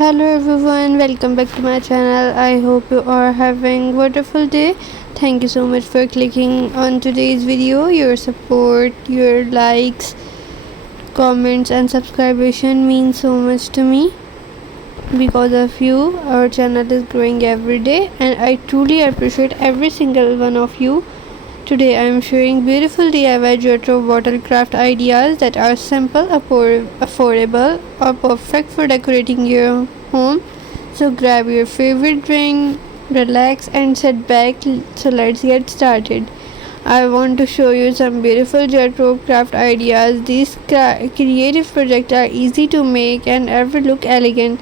Hello everyone, welcome back to my channel. I hope you are having wonderful day. Thank you so much for clicking on today's video. Your support, your likes, comments and subscription means so much to me. Because of you, our channel is growing every day and I truly appreciate every single one of you. Today I am sharing beautiful DIY Jute bottle craft ideas that are simple, affordable, or perfect for decorating your home. So grab your favorite drink, relax and sit back. So let's get started. I want to show you some beautiful Jute craft ideas. These creative projects are easy to make and ever look elegant.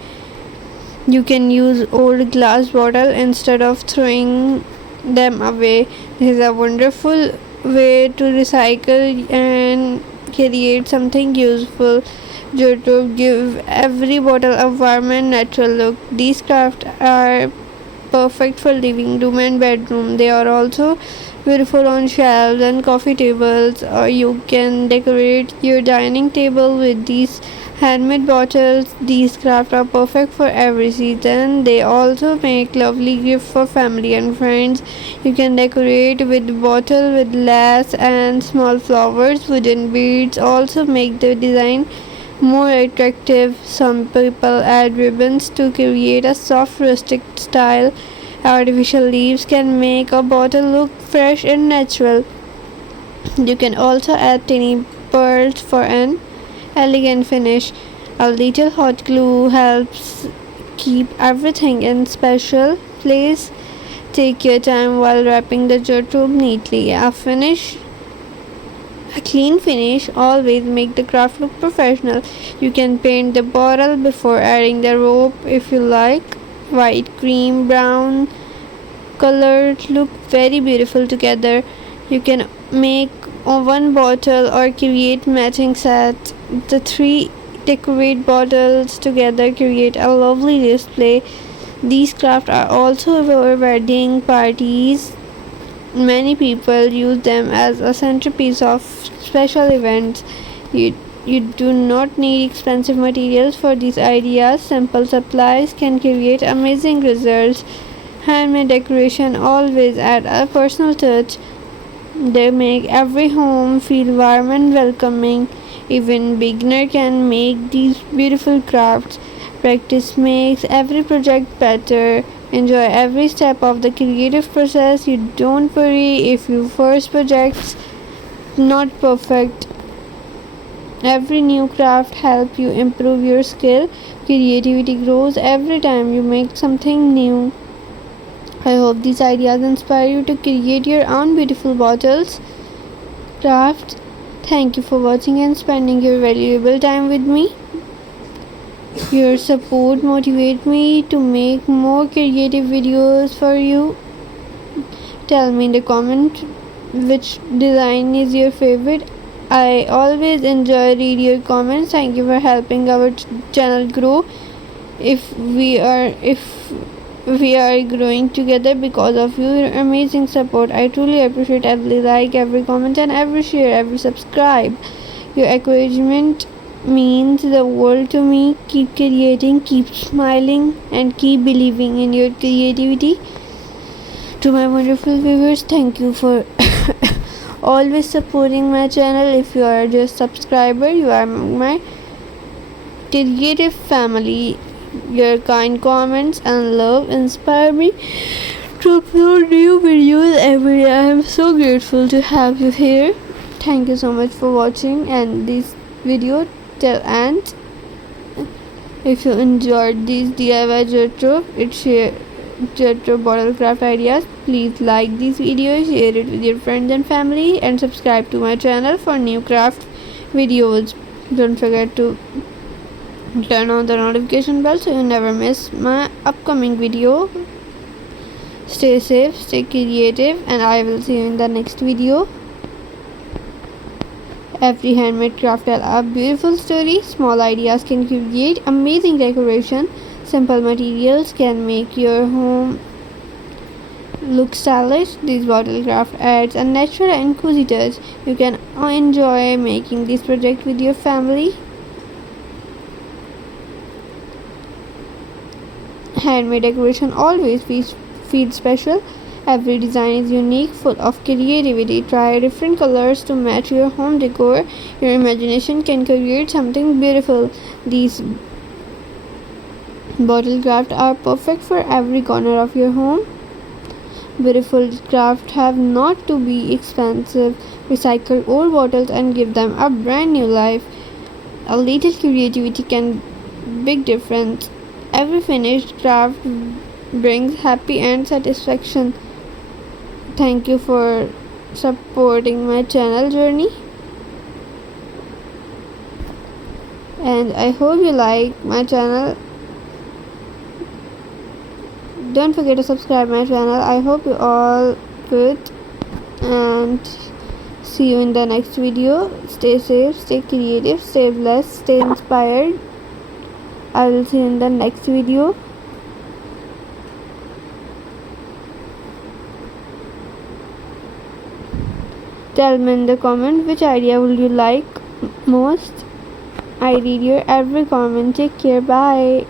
You can use old glass bottle instead of throwing them away. This is a wonderful way to recycle and create something useful. To give every bottle a warm and natural look. These crafts are perfect for living room and bedroom. They are also beautiful on shelves and coffee tables, or you can decorate your dining table with these handmade bottles. These crafts are perfect for every season. They also make lovely gifts for family and friends. You can decorate with bottle with lace and small flowers. Wooden beads also make the design more attractive. Some people add ribbons to create a soft rustic style. Artificial leaves can make a bottle look fresh and natural. You can also add tiny pearls for an elegant finish. A little hot glue helps keep everything in special place. Take your time while wrapping the jute rope neatly. A clean finish always make the craft look professional. You can paint the bottle before adding the rope if you like. White, cream, brown colors look very beautiful together. You can make one bottle or create matching sets. The three decorate bottles together create a lovely display. These crafts are also for wedding parties. Many people use them as a centerpiece of special events. You do not need expensive materials for these ideas. Simple supplies can create amazing results. Handmade decoration always add a personal touch. They make every home feel warm and welcoming. Even beginner can make these beautiful crafts. Practice makes every project better. Enjoy every step of the creative process. You don't worry if your first project's not perfect. Every new craft helps you improve your skill. Creativity grows every time you make something new. I hope these ideas inspire you to create your own beautiful bottles crafts. Thank you for watching and spending your valuable time with me. Your support motivates me to make more creative videos for you. Tell me in the comment which design is your favorite. I always enjoy read your comments. Thank you for helping our channel grow. If we are growing together because of your amazing support. I truly appreciate every like, every comment and every share, every subscribe. Your encouragement means the world to me. Keep creating, keep smiling and keep believing in your creativity. To my wonderful viewers, thank you for always supporting my channel. If you are just subscriber, you are my creative family. Your kind comments and love inspire me to upload new videos every day. I am so grateful to have you here. Thank you so much for watching and this video till end. If you enjoyed these DIY Jute bottle craft ideas, please like these videos, share it with your friends and family, and subscribe to my channel for new craft videos. Don't forget to turn on the notification bell so you never miss my upcoming video. Stay safe, stay creative, and I will see you in the next video. Every handmade craft tells a beautiful story. Small ideas can create amazing decoration. Simple materials can make your home look stylish. This bottle craft adds a natural and cozy touch. You can enjoy making this project with your family. Handmade decoration always feels special. Every design is unique, full of creativity. Try different colors to match your home decor. Your imagination can create something beautiful. These bottle crafts are perfect for every corner of your home. Beautiful crafts have not to be expensive. Recycle old bottles and give them a brand new life. A little creativity can big difference. Every finished craft brings happy and satisfaction. Thank you for supporting my channel journey, and I hope you like my channel. Don't forget to subscribe my channel. I hope you all good, and see you in the next video. Stay safe, stay creative, stay blessed, stay inspired. I will see you in the next video. Tell me in the comment which idea would you like most. I read your every comment. Take care. Bye.